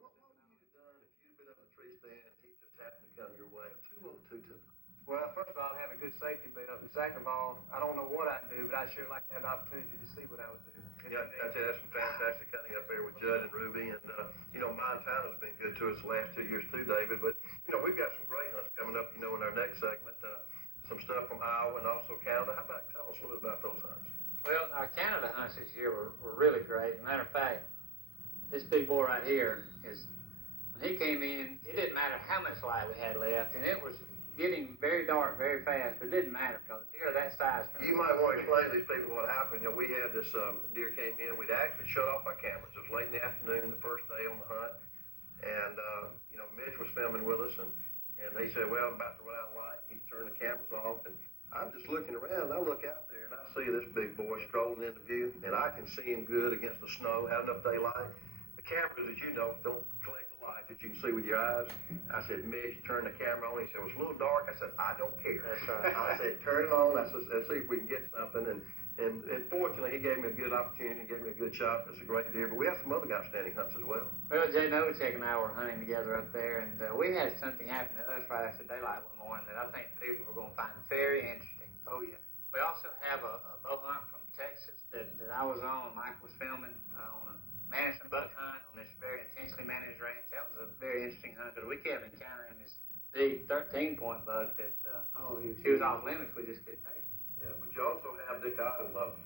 What would you have done if you'd been up in the tree stand and he just happened to come your way? 202. Well, first of all, I'd have a good safety belt. And second of all, I don't know what I'd do, but I'd sure like to have the opportunity to see what I would do. Yeah, that's some fantastic hunting up there with Judd and Ruby. And, Montana's been good to us the last 2 years too, David. But, we've got some great hunts coming up, in our next segment. Some stuff from Iowa and also Canada. How about tell us a little bit about those hunts? Well, our Canada hunts this year were really great. As a matter of fact, this big boy right here when he came in, it didn't matter how much light we had left, and it was getting very dark very fast, but it didn't matter because a deer of that size. You might want to explain to these people what happened. We had this deer came in. We'd actually shut off our cameras. It was late in the afternoon, the first day on the hunt, and Mitch was filming with us, and he said, "Well, I'm about to run out of light." He turned the cameras off, and I'm just looking around. And I look out there, and I see this big boy strolling into view, and I can see him good against the snow, had enough daylight. The cameras, as you know, don't collect the light that you can see with your eyes. I said, "Mitch, turn the camera on." He said, "It was a little dark." I said, "I don't care." That's right. I said, "Turn it on. Let's see if we can get something." And fortunately, he gave me a good opportunity. He gave me a good shot. It's a great deer. But we have some other outstanding hunts as well. Well, Jay Novacek and I were hunting together up there, and we had something happen to us right after daylight one morning that I think people are going to find very interesting. Oh, yeah. We also have a bow hunt from Texas that I was on, and Mike was filming on a management buck hunt on this very intensely managed range. That was a very interesting hunt because we kept encountering this big 13-point buck that he was off limits. We just couldn't take him. Yeah, but you also have Dick Idle,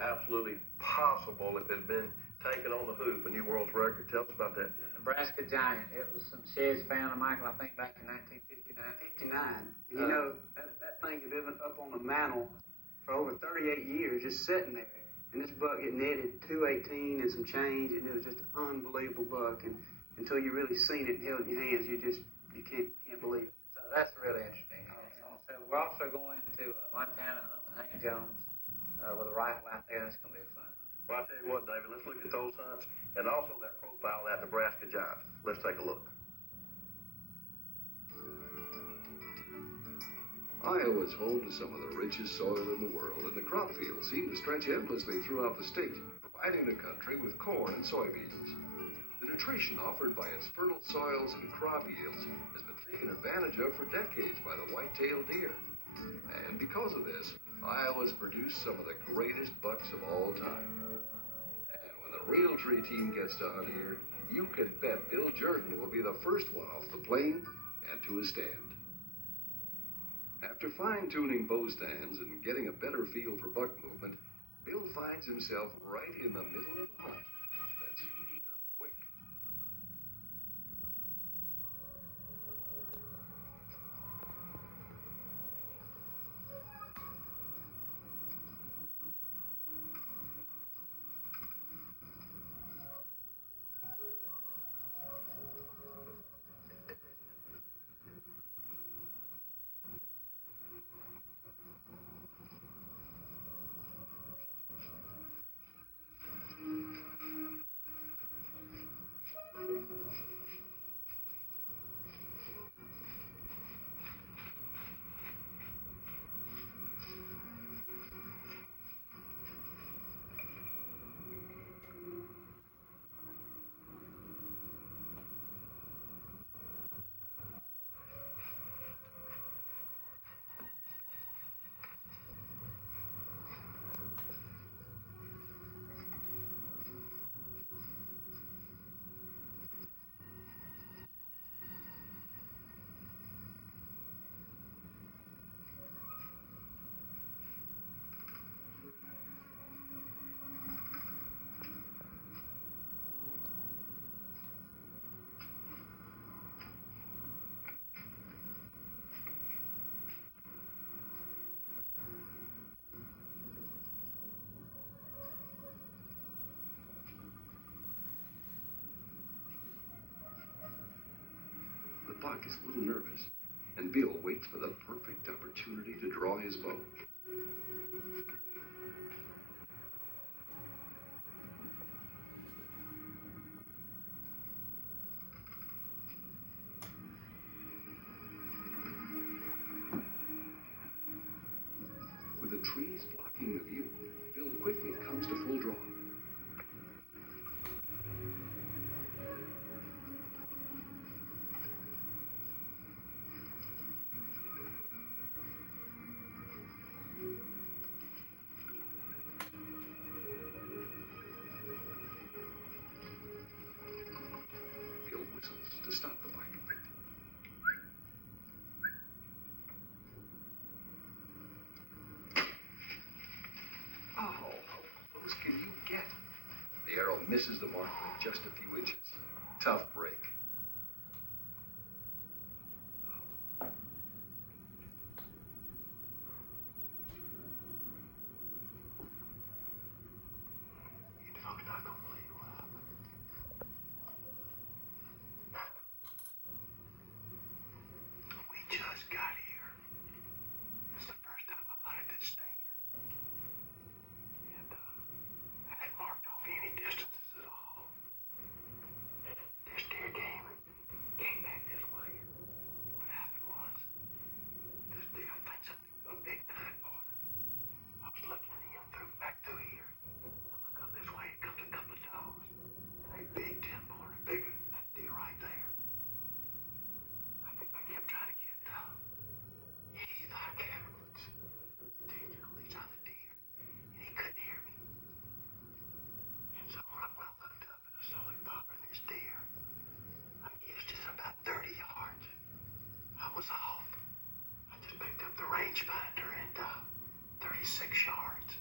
absolutely possible if it had been taken on the hoof, a new world's record. Tell us about that. The Nebraska Giant. It was some sheds found in Michael, I think, back in 1959. 59. And that thing had been up on the mantle for over 38 years, just sitting there. And this buck had netted 218 and some change, and it was just an unbelievable buck. And until you really seen it and held it in your hands, you can't believe it. So that's really interesting. So we're also going to Montana hunt with Hank Jones with a rifle out there. That's going to be fun. Well, I'll tell you what, David, let's look at those hunts and also that profile of that Nebraska Giant. Let's take a look. Iowa is home to some of the richest soil in the world, and the crop fields seem to stretch endlessly throughout the state, providing the country with corn and soybeans. The nutrition offered by its fertile soils and crop yields has been taken advantage of for decades by the white-tailed deer. And because of this, Iowa's produced some of the greatest bucks of all time. And when the Realtree team gets to hunt here, you can bet Bill Jordan will be the first one off the plane and to a stand. After fine-tuning bow stands and getting a better feel for buck movement, Bill finds himself right in the middle of a hunt that's heating up quick. The buck is a little nervous, and Bill waits for the perfect opportunity to draw his bow. With the trees blocking the view, Bill quickly comes to full draw. The arrow misses the mark by just a few inches. Tough break. Rangefinder and 36 yards.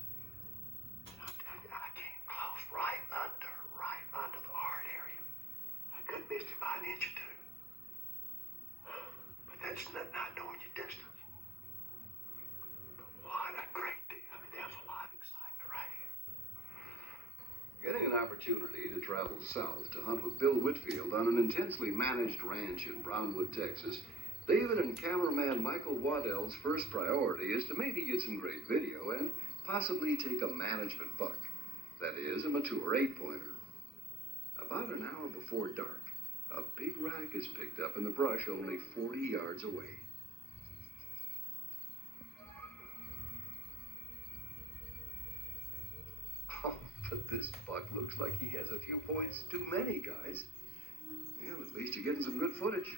I'm telling you, I came close, right under the hard area. I could have missed it by an inch or two. But that's not knowing your distance. But what a great day. I mean, there's a lot of excitement right here. Getting an opportunity to travel south to hunt with Bill Whitfield on an intensely managed ranch in Brownwood, Texas, David and cameraman Michael Waddell's first priority is to maybe get some great video and possibly take a management buck. That is, a mature 8-pointer. About an hour before dark, a big rack is picked up in the brush only 40 yards away. Oh, but this buck looks like he has a few points too many, guys. Well, at least you're getting some good footage.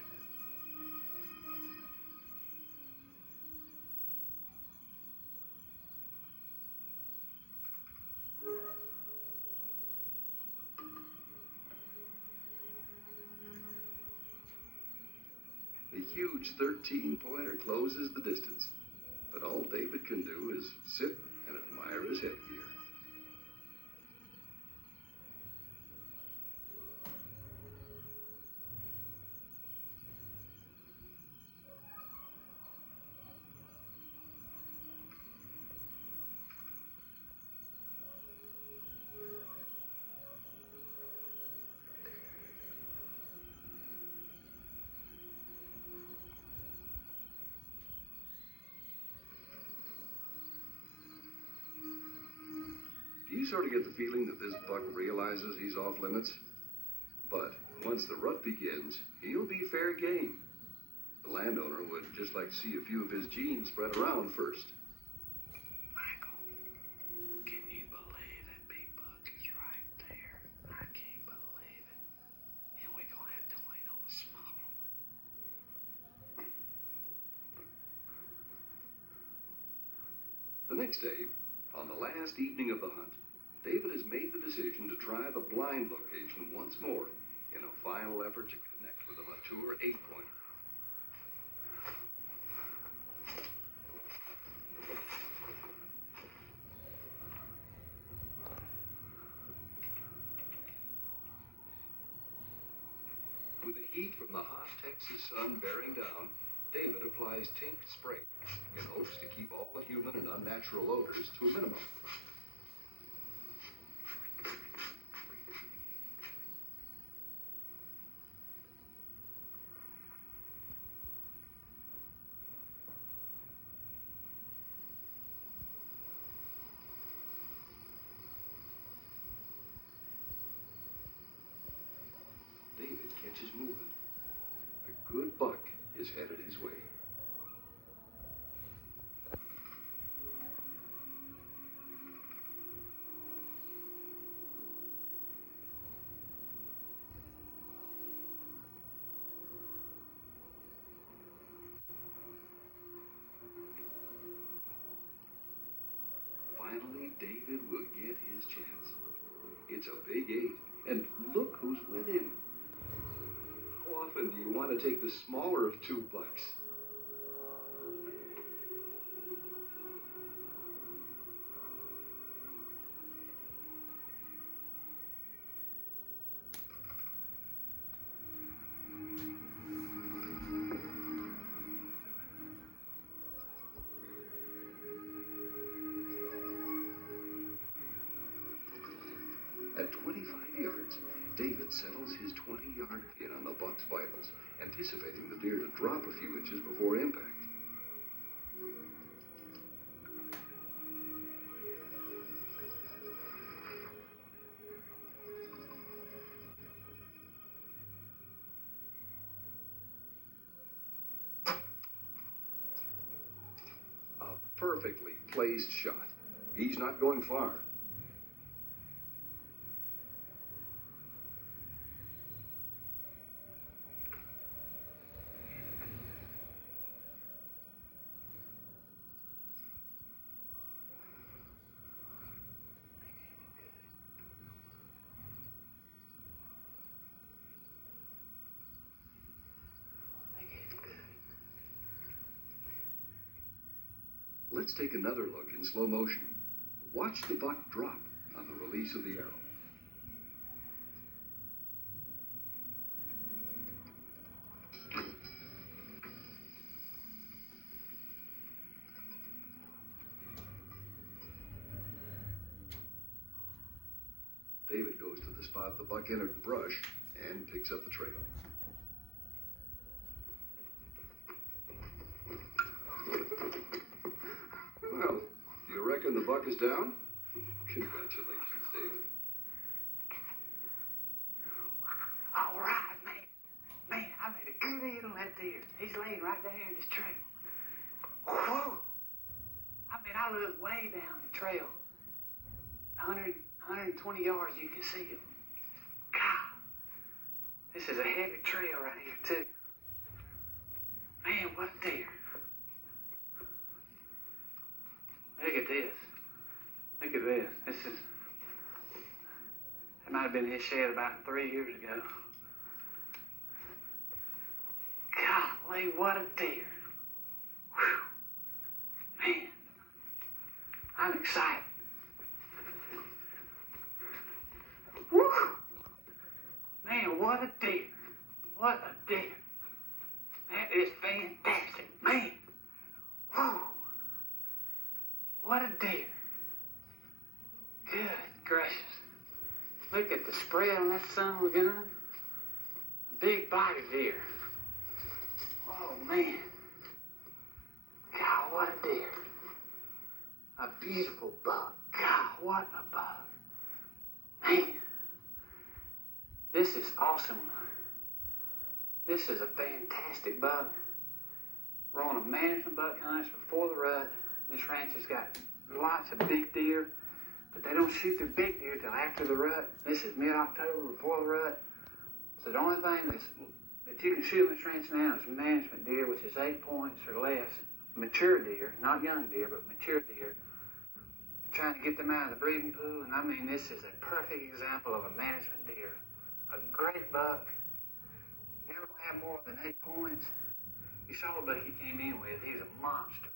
The huge 13-pointer closes the distance, but all David can do is sit and admire his headgear. You sort of get the feeling that this buck realizes he's off limits. But once the rut begins, he'll be fair game. The landowner would just like to see a few of his genes spread around first. Michael, can you believe that big buck is right there? I can't believe it. And we're going to have to wait on the smaller one. The next day, on the last evening of the hunt, David has made the decision to try the blind location once more in a final effort to connect with a mature 8-pointer. With the heat from the hot Texas sun bearing down, David applies tink spray in hopes to keep all human and unnatural odors to a minimum. David catches moving. A good buck is headed his way. Finally, David will get his chance. It's a big 8, and look who's with him. How often do you want to take the smaller of 2 bucks? At 25 yards, David settles his 20-yard pin on the buck's vitals, anticipating the deer to drop a few inches before impact. A perfectly placed shot. He's not going far. Let's take another look in slow motion. Watch the buck drop on the release of the arrow. David goes to the spot the buck entered the brush and picks up the trail. Well, do you reckon the buck is down? Congratulations, David. All right, man. Man, I made a good hit on that deer. He's laying right there in this trail. Whoa! I mean, I looked way down the trail. 120 yards, you can see it. God, this is a heavy trail right here, too. Man, what a deer. Look at this. Look at this. It might have been his shed about 3 years ago. Golly, what a deer. Whew. Man, I'm excited. Woo! Man, what a deer. What a deer. That is fantastic. Man. Whew. What a deer. Good gracious. Look at the spread on that son of a gun. A big body deer. Oh, man. God, what a deer. A beautiful buck. God, what a buck. Man. This is awesome. This is a fantastic buck. We're on a management buck hunt before the rut. This ranch has got lots of big deer, but they don't shoot their big deer till after the rut. This is mid-October before the rut. So the only thing that you can shoot in this ranch now is management deer, which is 8 points or less. Mature deer, not young deer, but mature deer. Trying to get them out of the breeding pool, and I mean, this is a perfect example of a management deer. A great buck. Never gonna have more than 8 points. You saw the buck he came in with. He's a monster.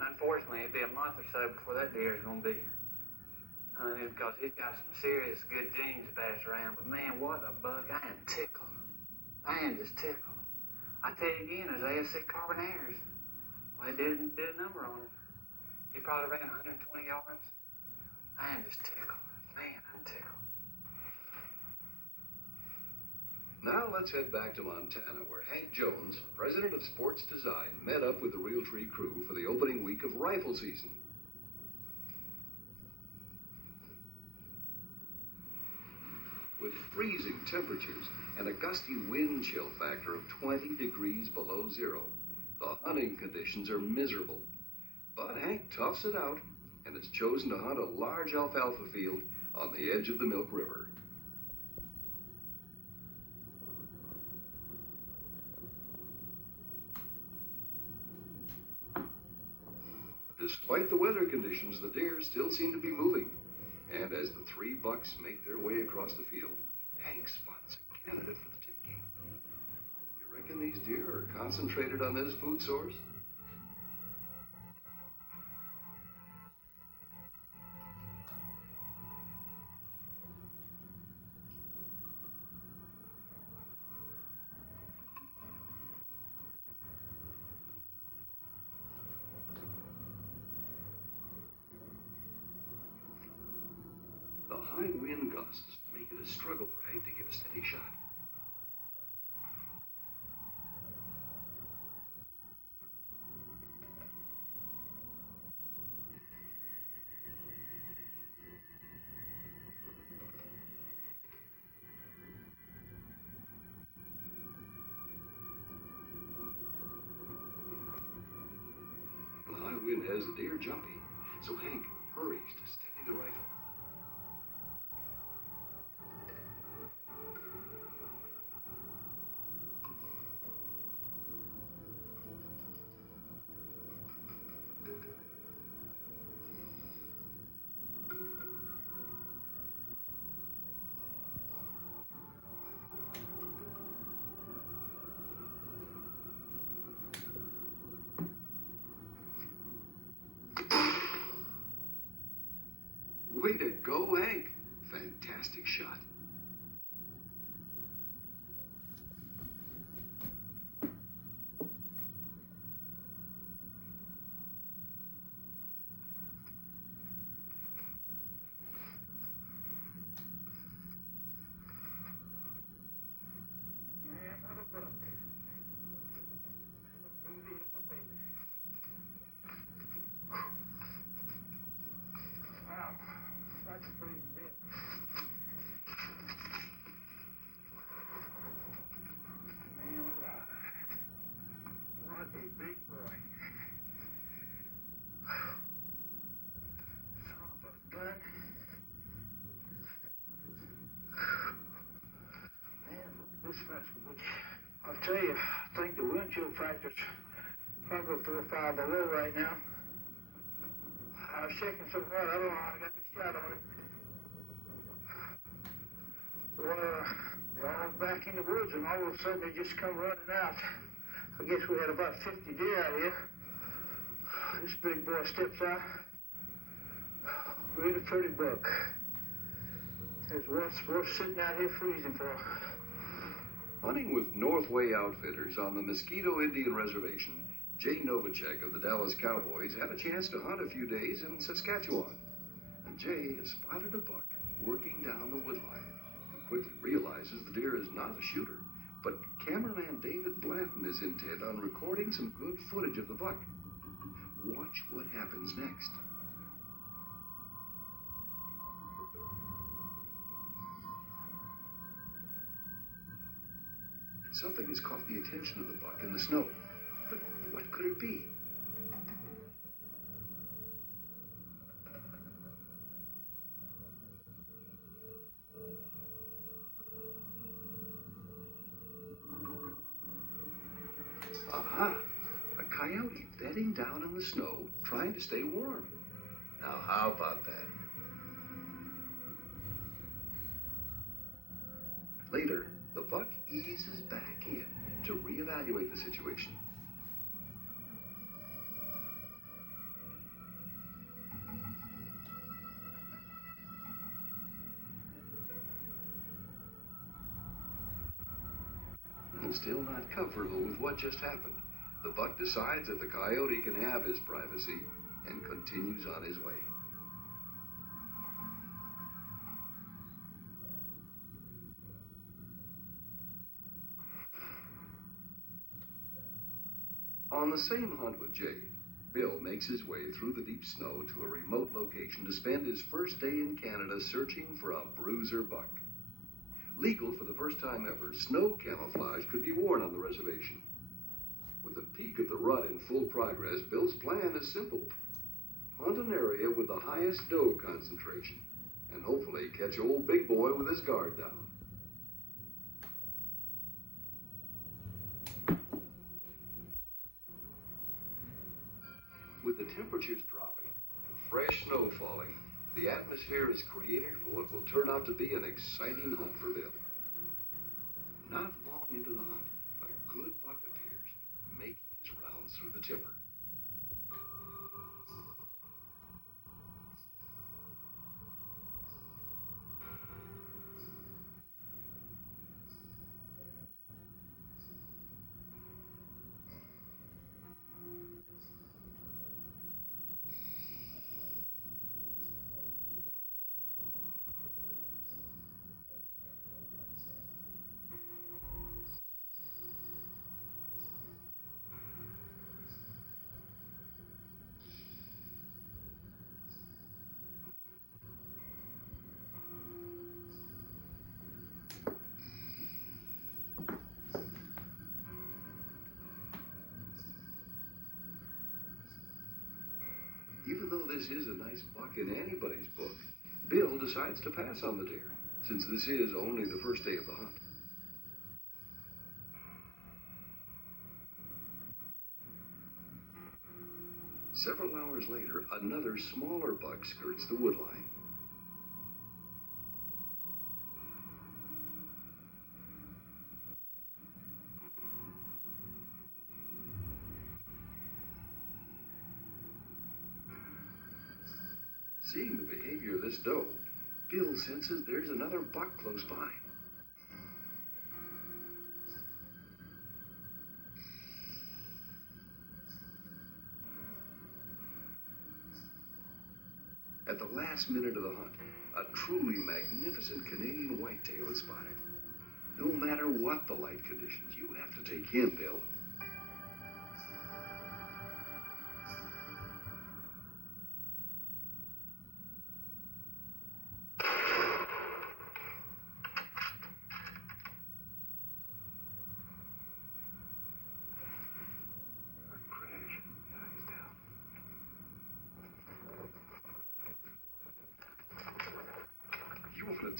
Unfortunately, it'll be a month or so before that deer is going to be hunted because he's got some serious good genes passed around. But man, what a buck. I am tickled. I am just tickled. I tell you again, there's AFC Carbonaires. Well, they did a number on him. He probably ran 120 yards. I am just tickled. Man, I'm tickled. Now let's head back to Montana, where Hank Jones, president of Sports Design, met up with the Realtree crew for the opening week of rifle season. With freezing temperatures and a gusty wind chill factor of 20 degrees below zero, the hunting conditions are miserable. But Hank toughs it out and has chosen to hunt a large alfalfa field on the edge of the Milk River. Despite the weather conditions, the deer still seem to be moving. And as the 3 bucks make their way across the field, Hank spots a candidate for the taking. You reckon these deer are concentrated on this food source? The high wind gusts make it a struggle for Hank to get a steady shot. The high wind has the deer jumpy, so Hank hurries to steady the rifle. Way to go, Hank. Fantastic shot. Man, what a buck. Movie is a baby. Wow, that's a pretty bit. Man alive. What a big boy. Son of a gun. Man, this fast good. I'll tell you, I think the wind chill factor's probably 4 or 5 below right now. I was shaking so hard, I don't know how I got this shot on it. Well, they're all back in the woods, and all of a sudden they just come running out. I guess we had about 50 deer out here. This big boy steps out. Really pretty buck. It's worth sitting out here freezing for. Hunting with Northway Outfitters on the Mosquito Indian Reservation, Jay Novacek of the Dallas Cowboys had a chance to hunt a few days in Saskatchewan. And Jay has spotted a buck working down the woodline. He quickly realizes the deer is not a shooter, but cameraman David Blanton is intent on recording some good footage of the buck. Watch what happens next. Something has caught the attention of the buck in the snow. But what could it be? Aha! A coyote bedding down in the snow, trying to stay warm. Now, how about that? Later, the buck eases back in to reevaluate the situation. And still not comfortable with what just happened, the buck decides that the coyote can have his privacy and continues on his way. On the same hunt with Jay, Bill makes his way through the deep snow to a remote location to spend his first day in Canada searching for a bruiser buck. Legal for the first time ever, snow camouflage could be worn on the reservation. With the peak of the rut in full progress, Bill's plan is simple. Hunt an area with the highest doe concentration, and hopefully catch old big boy with his guard down. With the temperatures dropping and fresh snow falling, the atmosphere is created for what will turn out to be an exciting hunt for Bill. Not long into the hunt, a good buck appears, making his rounds through the timber. this is a nice buck in anybody's book, Bill decides to pass on the deer, since this is only the first day of the hunt. Several hours later, another smaller buck skirts the woodline. Seeing the behavior of this doe, Bill senses there's another buck close by. At the last minute of the hunt, a truly magnificent Canadian whitetail is spotted. No matter what the light conditions, you have to take him, Bill.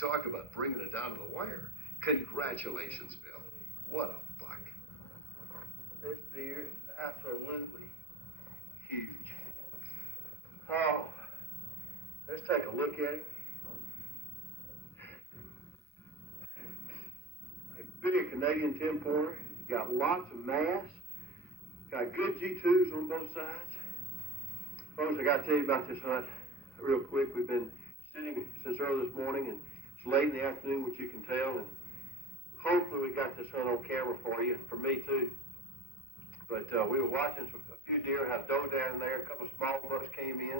Talk about bringing it down to the wire. Congratulations, Bill. What a buck. This deer is absolutely huge. Oh, let's take a look at him. A big Canadian 10-pointer. Got lots of mass. Got good G2s on both sides. Folks, I got to tell you about this hunt real quick. We've been sitting since early this morning, and it's late in the afternoon, which you can tell, and hopefully we got this hunt on camera for you, and for me too. But we were watching a few deer, had a doe down there, a couple of small bucks came in.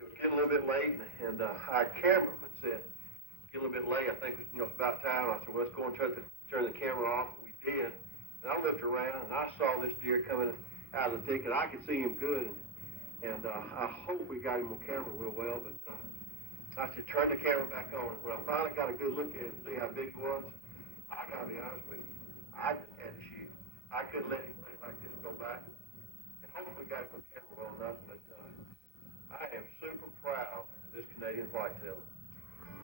It was getting a little bit late, and our cameraman said, getting a little bit late, I think it's about time. I said, well, let's go and turn the camera off, and we did. And I looked around, and I saw this deer coming out of the thicket. I could see him good, and I hope we got him on camera real well, but I said, turn the camera back on. When I finally got a good look at him and see how big he was, I gotta be honest with you, I just had to shoot. I couldn't let anything like this go back. And hopefully we got him on camera well enough, but I am super proud of this Canadian whitetail.